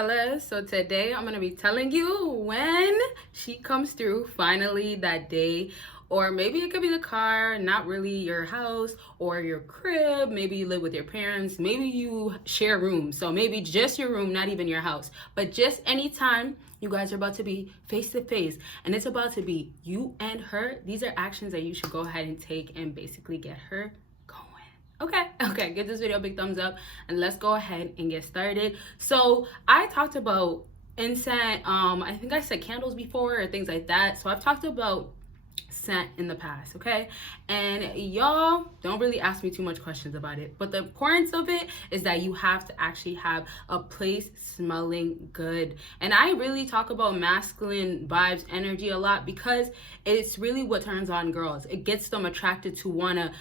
So today I'm going to be telling you when she comes through, finally, that day. Or maybe it could be the car, not really your house or your crib. Maybe you live with your parents. Maybe you share rooms. So maybe just your room, not even your house. But just anytime you guys are about to be face to face and it's about to be you and her, these are actions that you should go ahead and take and basically get her going. Okay, give this video a big thumbs up and let's go ahead and get started. So I talked about incense, I think I said candles before or things like that. So I've talked about scent in the past, okay? And y'all don't really ask me too much questions about it, but the importance of it is that you have to actually have a place smelling good. And I really talk about masculine vibes, energy a lot because it's really what turns on girls. It gets them attracted to wanna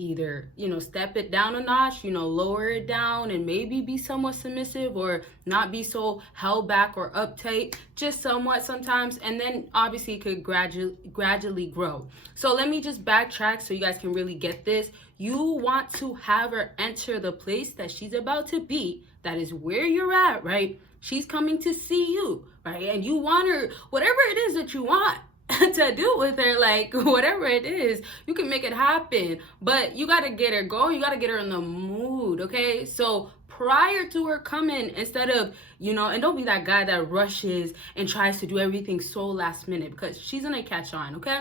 either, step it down a notch, lower it down and maybe be somewhat submissive or not be so held back or uptight, just somewhat sometimes. And then obviously it could gradually grow. So let me just backtrack so you guys can really get this. You want to have her enter the place that she's about to be. That is where you're at, right? She's coming to see you, right? And you want her, whatever it is that you want to do with her, like whatever it is, you can make it happen, but you got to get her going. You got to get her in the mood. Okay, so prior to her coming, instead of and don't be that guy that rushes and tries to do everything so last minute, because she's gonna catch on. Okay,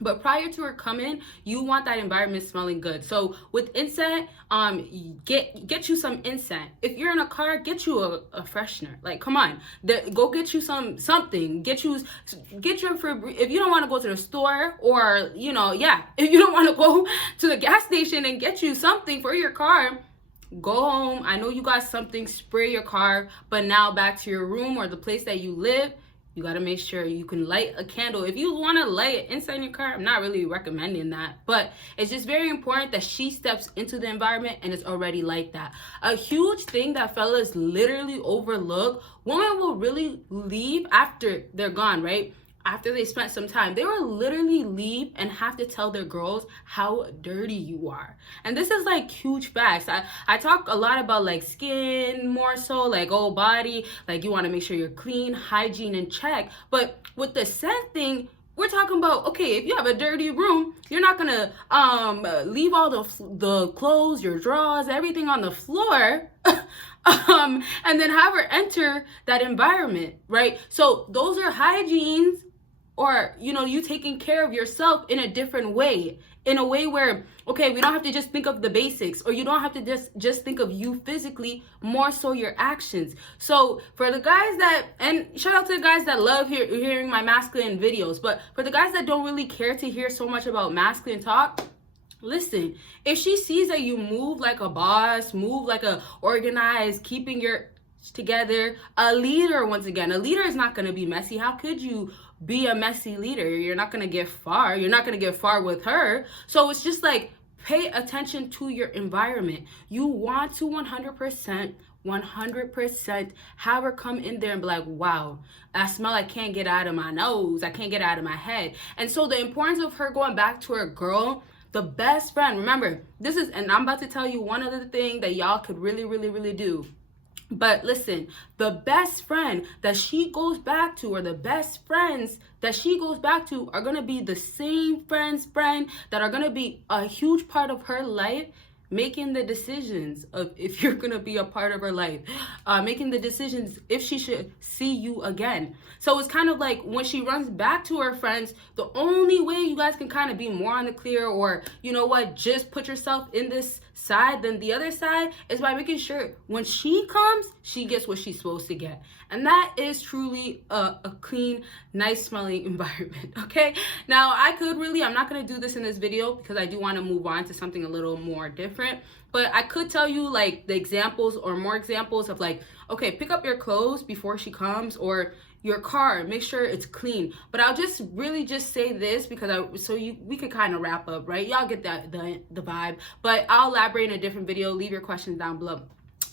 but prior to her coming, you want that environment smelling good. So with incense, get you some incense. If you're in a car, get you a freshener. Like, come on, go get you something. Get your if you don't want to go to the store, or if you don't want to go to the gas station and get you something for your car, go home. I know you got something, spray your car, but now back to your room or the place that you live. You got to make sure you can light a candle. If you want to light it inside your car, I'm not really recommending that. But it's just very important that she steps into the environment and it's already like that. A huge thing that fellas literally overlook, women will really leave after they're gone, right? After they spent some time, they will literally leave and have to tell their girls how dirty you are. And this is like huge facts. I talk a lot about like skin, more so like whole body, like you want to make sure you're clean, hygiene in check. But with the scent thing, we're talking about, okay, if you have a dirty room, you're not gonna leave all the clothes, your drawers, everything on the floor and then have her enter that environment, right? So those are hygienes, or you taking care of yourself in a different way, in a way where, okay, we don't have to just think of the basics, or you don't have to just think of you physically, more so your actions. So for the guys that, and shout out to the guys that love hearing my masculine videos, but for the guys that don't really care to hear so much about masculine talk, listen, if she sees that you move like a boss, move like a organized, keeping your together, a leader, once again, a leader is not going to be messy. How could you be a messy leader? You're not going to get far. You're not going to get far with her. So it's just like, pay attention to your environment. You want to 100% have her come in there and be like, wow, I smell I can't get out of my nose. I can't get out of my head. And so the importance of her going back to her girl, the best friend, remember, and I'm about to tell you one other thing that y'all could really do. But listen, the best friend that she goes back to, or the best friends that she goes back to, are going to be the same friend that are going to be a huge part of her life, making the decisions of if you're going to be a part of her life, making the decisions if she should see you again. So it's kind of like when she runs back to her friends, the only way you guys can kind of be more on the clear, or just put yourself in this side than the other side, is by making sure when she comes, she gets what she's supposed to get. And that is truly a clean, nice smelling environment. Okay, now I'm not going to do this in this video because I do want to move on to something a little more different, but I could tell you like the examples or more examples of like, okay, pick up your clothes before she comes, or your car, make sure it's clean. But I'll just really just say this because we could kind of wrap up, right? Y'all get the vibe, but I'll elaborate in a different video. Leave your questions down below.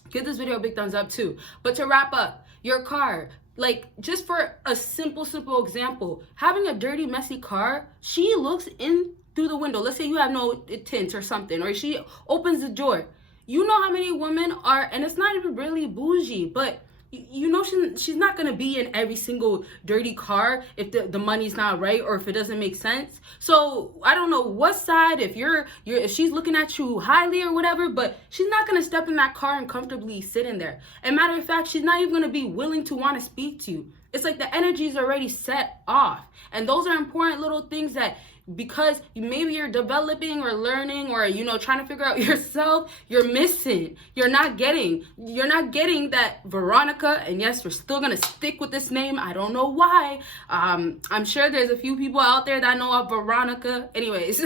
Give this video a big thumbs up too. But to wrap up, your car, like just for a simple example, having a dirty, messy car, she looks in through the window. Let's say you have no tint or something, or she opens the door. You know how many women are, and it's not even really bougie, but you know she's not gonna be in every single dirty car if the money's not right or if it doesn't make sense. So I don't know what side, if if she's looking at you highly or whatever, but she's not gonna step in that car and comfortably sit in there. And matter of fact, she's not even gonna be willing to want to speak to you. It's like the energy is already set off. And those are important little things that, because maybe you're developing or learning or, you know, trying to figure out yourself, you're missing. You're not getting that Veronica. And yes, we're still going to stick with this name. I don't know why. I'm sure there's a few people out there that know of Veronica. Anyways,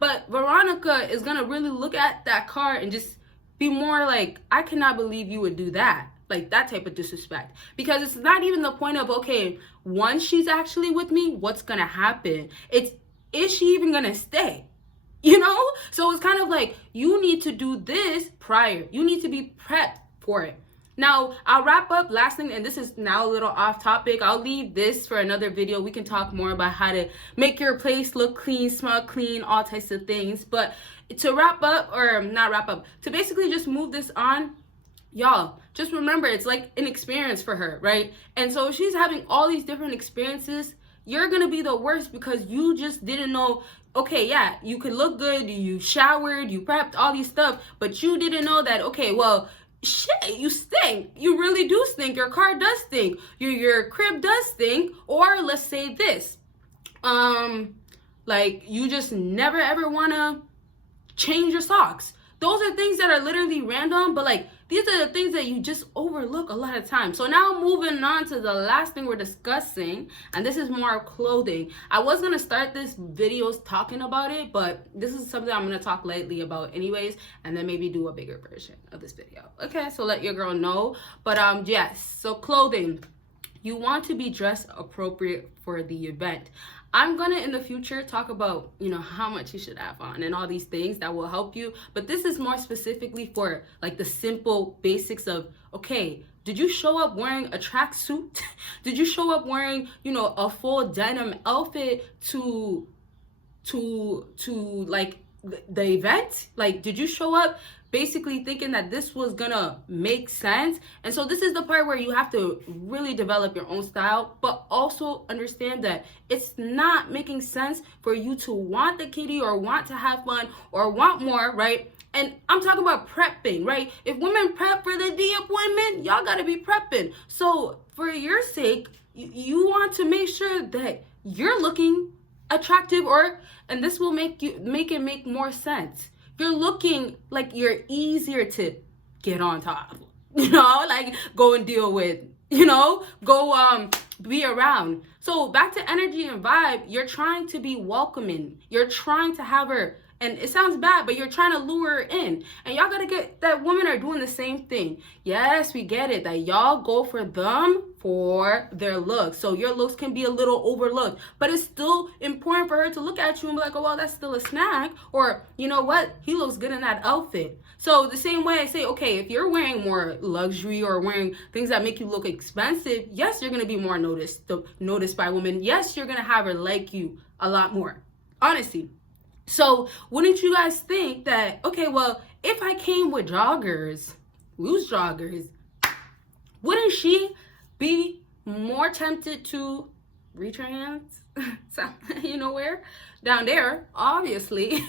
but Veronica is going to really look at that car and just be more like, I cannot believe you would do that. Like that type of disrespect. Because it's not even the point of, okay, once she's actually with me, what's going to happen? It's, is she even going to stay? You know? So it's kind of like, you need to do this prior. You need to be prepped for it. Now, I'll wrap up last thing, and this is now a little off topic. I'll leave this for another video. We can talk more about how to make your place look clean, smell clean, all types of things. But to wrap up, or not wrap up, to basically just move this on, y'all, just remember, it's like an experience for her, right? And so if she's having all these different experiences, you're going to be the worst because you just didn't know, okay, yeah, you could look good, you showered, you prepped, all these stuff, but you didn't know that, okay, well, shit, you stink. You really do stink. Your car does stink. Your crib does stink. Or let's say this, like you just never ever want to change your socks. Those are things that are literally random, but like these are the things that you just overlook a lot of times. So now moving on to the last thing we're discussing, and this is more of clothing. I was going to start this video talking about it, but this is something I'm going to talk lightly about anyways, and then maybe do a bigger version of this video. Okay, so let your girl know. But yes, so clothing. You want to be dressed appropriate for the event. I'm gonna in the future talk about, you know, how much you should have on and all these things that will help you. But this is more specifically for like the simple basics of, okay, did you show up wearing a tracksuit? Did you show up wearing, you know, a full denim outfit to like the event? Like, did you show up basically thinking that this was gonna make sense? And so this is the part where you have to really develop your own style, but also understand that it's not making sense for you to want the kitty or want to have fun or want more, right? And I'm talking about prepping, right? If women prep for the D appointment, y'all gotta be prepping. So for your sake, you want to make sure that you're looking attractive, and this will make it make more sense. You're looking like you're easier to get on top, you know, like go and deal with, you know, go be around. So back to energy and vibe, you're trying to be welcoming. You're trying to have her, and it sounds bad, but you're trying to lure her in. And y'all gotta get that women are doing the same thing. Yes, we get it, that y'all go for them for their looks. So your looks can be a little overlooked, but it's still important for her to look at you and be like, oh, well, that's still a snack. Or, you know what? He looks good in that outfit. So the same way I say, okay, if you're wearing more luxury or wearing things that make you look expensive, yes, you're gonna be more noticed by women. Yes, you're gonna have her like you a lot more, honestly. So wouldn't you guys think that, okay, well, if I came with joggers, loose joggers, wouldn't she be more tempted to reach her hands? So, you know where? Down there, obviously,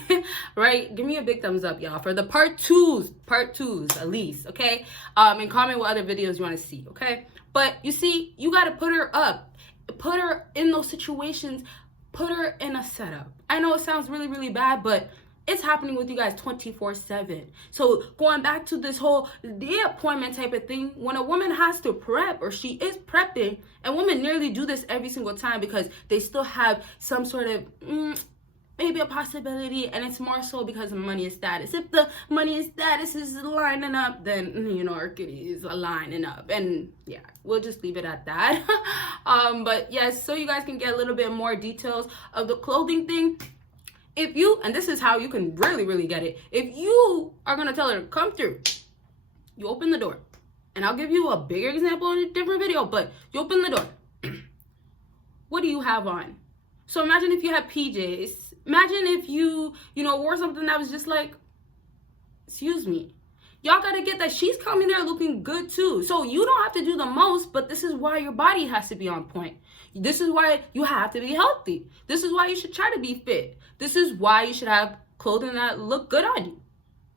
right? Give me a big thumbs up, y'all, for the part twos at least, okay? And comment what other videos you want to see, okay? But you see, you got to put her up, put her in those situations, put her in a setup. I know it sounds really, really bad, but it's happening with you guys 24/7. So going back to this whole day appointment type of thing, when a woman has to prep or she is prepping, and women nearly do this every single time because they still have some sort of maybe a possibility, and it's more so because of money and status. If the money and status is lining up, then, you know, our kitty is lining up. And yeah, we'll just leave it at that. But yes, so you guys can get a little bit more details of the clothing thing. If you, and this is how you can really, really get it. If you are going to tell her to come through, you open the door. And I'll give you a bigger example in a different video, but you open the door. What do you have on? So imagine if you had PJs. Imagine if you know, wore something that was just like, excuse me, y'all gotta get that she's coming there looking good too. So you don't have to do the most, but this is why your body has to be on point. This is why you have to be healthy. This is why you should try to be fit. This is why you should have clothing that look good on you.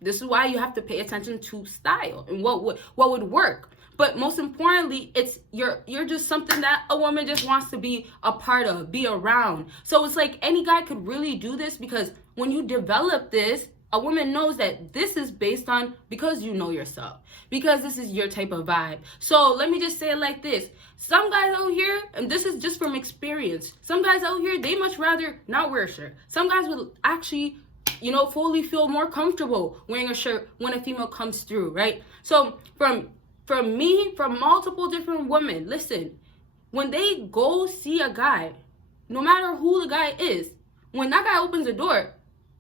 This is why you have to pay attention to style and what would work. But most importantly, it's you're just something that a woman just wants to be a part of, be around. So it's like any guy could really do this, because when you develop this, a woman knows that this is based on, because you know yourself, because this is your type of vibe. So let me just say it like this. Some guys out here, and this is just from experience, some guys out here, they much rather not wear a shirt. Some guys will actually, fully feel more comfortable wearing a shirt when a female comes through, right? So from multiple different women, listen, when they go see a guy, no matter who the guy is, when that guy opens the door,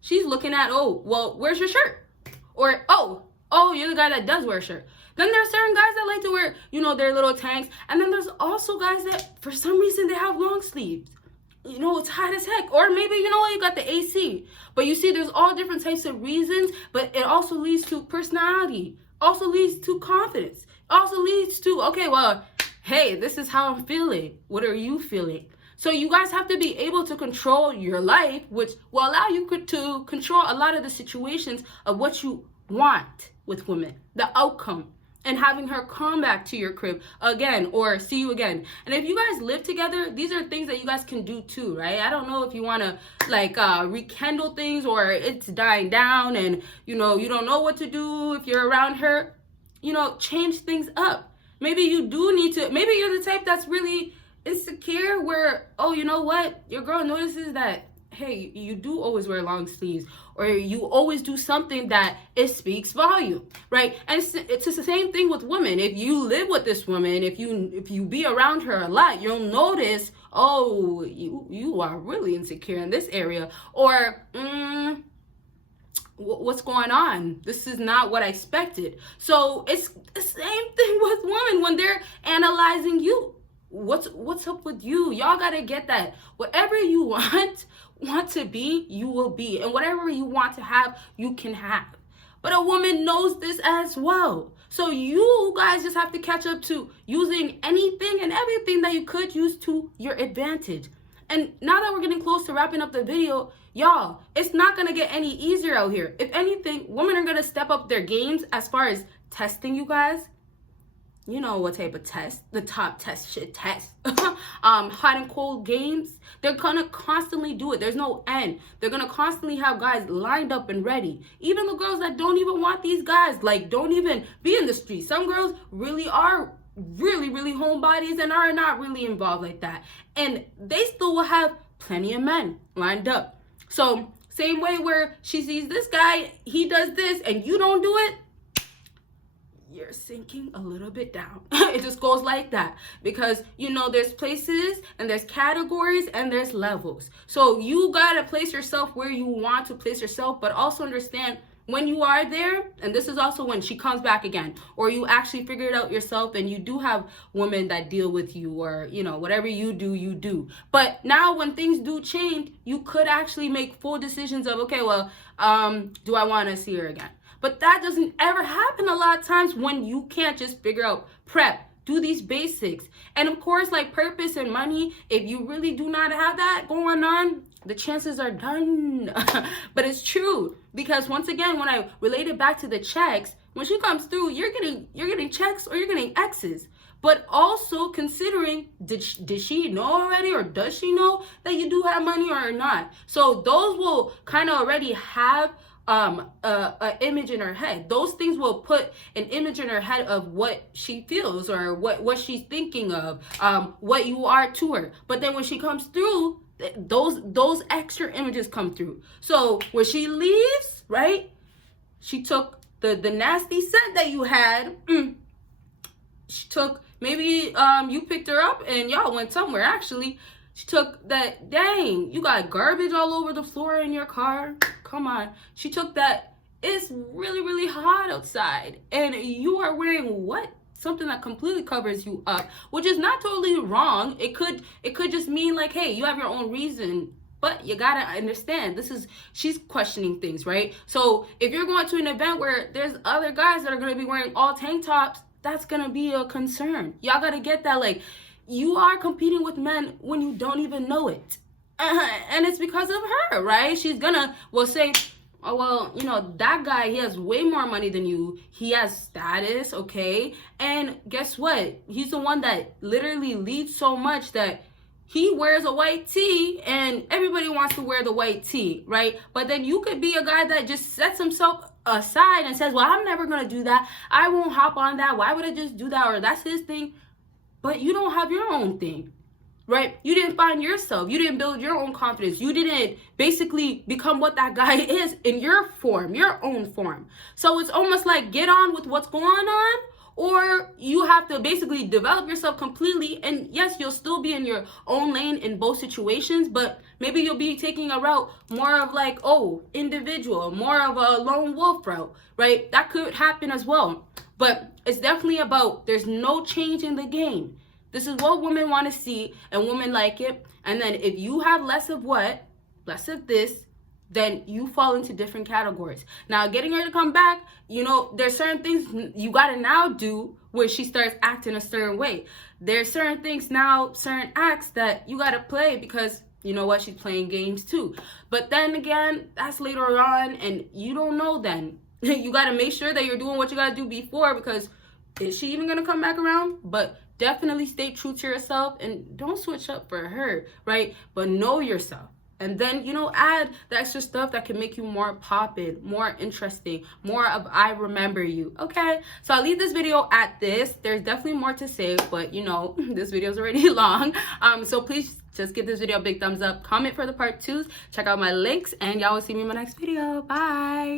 she's looking at, oh, well, where's your shirt? Or, oh, you're the guy that does wear a shirt. Then there are certain guys that like to wear, their little tanks. And then there's also guys that, for some reason, they have long sleeves. It's hot as heck. Or maybe, you got the AC. But you see, there's all different types of reasons. But it also leads to personality. Also leads to confidence. Also leads to, okay, well, hey, this is how I'm feeling. What are you feeling? So you guys have to be able to control your life, which will allow you to control a lot of the situations of what you want with women, the outcome, and having her come back to your crib again or see you again. And if you guys live together, these are things that you guys can do too, right? I don't know if you want to rekindle things, or it's dying down and, you don't know what to do if you're around her. Change things up. Maybe you do need to, maybe you're the type that's really insecure where, oh, you know what? Your girl notices that, hey, you do always wear long sleeves, or you always do something that it speaks volume, right? And it's the same thing with women. If you live with this woman, if you be around her a lot, you'll notice, oh, you are really insecure in this area, or what's going on? This is not what I expected. So it's the same thing with women when they're analyzing you. What's up with you? Y'all gotta get that. Whatever you want to be, you will be. And whatever you want to have, you can have. But a woman knows this as well. So you guys just have to catch up to using anything and everything that you could use to your advantage. And now that we're getting close to wrapping up the video, y'all, it's not gonna get any easier out here. If anything, women are gonna step up their games as far as testing you guys. You know what type of test, the top test shit test. Hot and cold games. They're gonna constantly do it. There's no end. They're gonna constantly have guys lined up and ready. Even the girls that don't even want these guys, don't even be in the streets. Some girls really are really homebodies and are not really involved like that. And they still will have plenty of men lined up. So same way where she sees this guy, he does this, and you don't do it, you're sinking a little bit down. It just goes like that, because there's places and there's categories and there's levels. So you gotta place yourself where you want to place yourself, but also understand when you are there, and this is also when she comes back again, or you actually figure it out yourself and you do have women that deal with you, or whatever you do. But now when things do change, you could actually make full decisions of, okay, well, do I want to see her again? But that doesn't ever happen a lot of times when you can't just figure out prep, do these basics. And of course, purpose and money, if you really do not have that going on, the chances are done. But it's true, because once again, when I relate it back to the checks, when she comes through, you're getting checks or you're getting X's. But also considering, did she know already, or does she know that you do have money or not? So those will kind of already have a image in her head. Those things will put an image in her head of what she feels, or what she's thinking of, what you are to her. But then when she comes through, those extra images come through. So when she leaves, right, she took the nasty scent that you had. She took, maybe you picked her up and y'all went somewhere. Actually, she took that, dang, you got garbage all over the floor in your car. Come on. She took that, it's really hot outside, and you are wearing what? Something that completely covers you up, which is not totally wrong. It could just mean hey, you have your own reason But you gotta understand, she's questioning things, right? So if you're going to an event where there's other guys that are gonna be wearing all tank tops, that's gonna be a concern. Y'all gotta get that. Like, you are competing with men when you don't even know it. And it's because of her, right? She's gonna, say, oh, well, you know, that guy, he has way more money than you. He has status, okay? And guess what? He's the one that literally leads so much that he wears a white tee and everybody wants to wear the white tee, right? But then you could be a guy that just sets himself aside and says, well, I'm never going to do that. I won't hop on that. Why would I just do that? Or that's his thing. But you don't have your own thing, right? You didn't find yourself. You didn't build your own confidence. You didn't basically become what that guy is in your form, your own form. So it's almost like get on with what's going on, or you have to basically develop yourself completely. And yes, you'll still be in your own lane in both situations, but maybe you'll be taking a route more of like, individual, more of a lone wolf route, right? That could happen as well. But it's definitely about, there's no change in the game. This is what women want to see, and women like it. And then if you have less of this, then you fall into different categories. Now, getting her to come back, there's certain things you got to now do where she starts acting a certain way. There's certain things now, certain acts that you got to play because, you know what, she's playing games too. But then again, that's later on, and you don't know then. You got to make sure that you're doing what you got to do before, because is she even going to come back around? But definitely stay true to yourself and don't switch up for her, right? But know yourself. And then, add the extra stuff that can make you more poppin', more interesting, more of I remember you, okay? So I'll leave this video at this. There's definitely more to say, but, this video is already long. So please just give this video a big thumbs up. Comment for the part 2s. Check out my links, and y'all will see me in my next video. Bye.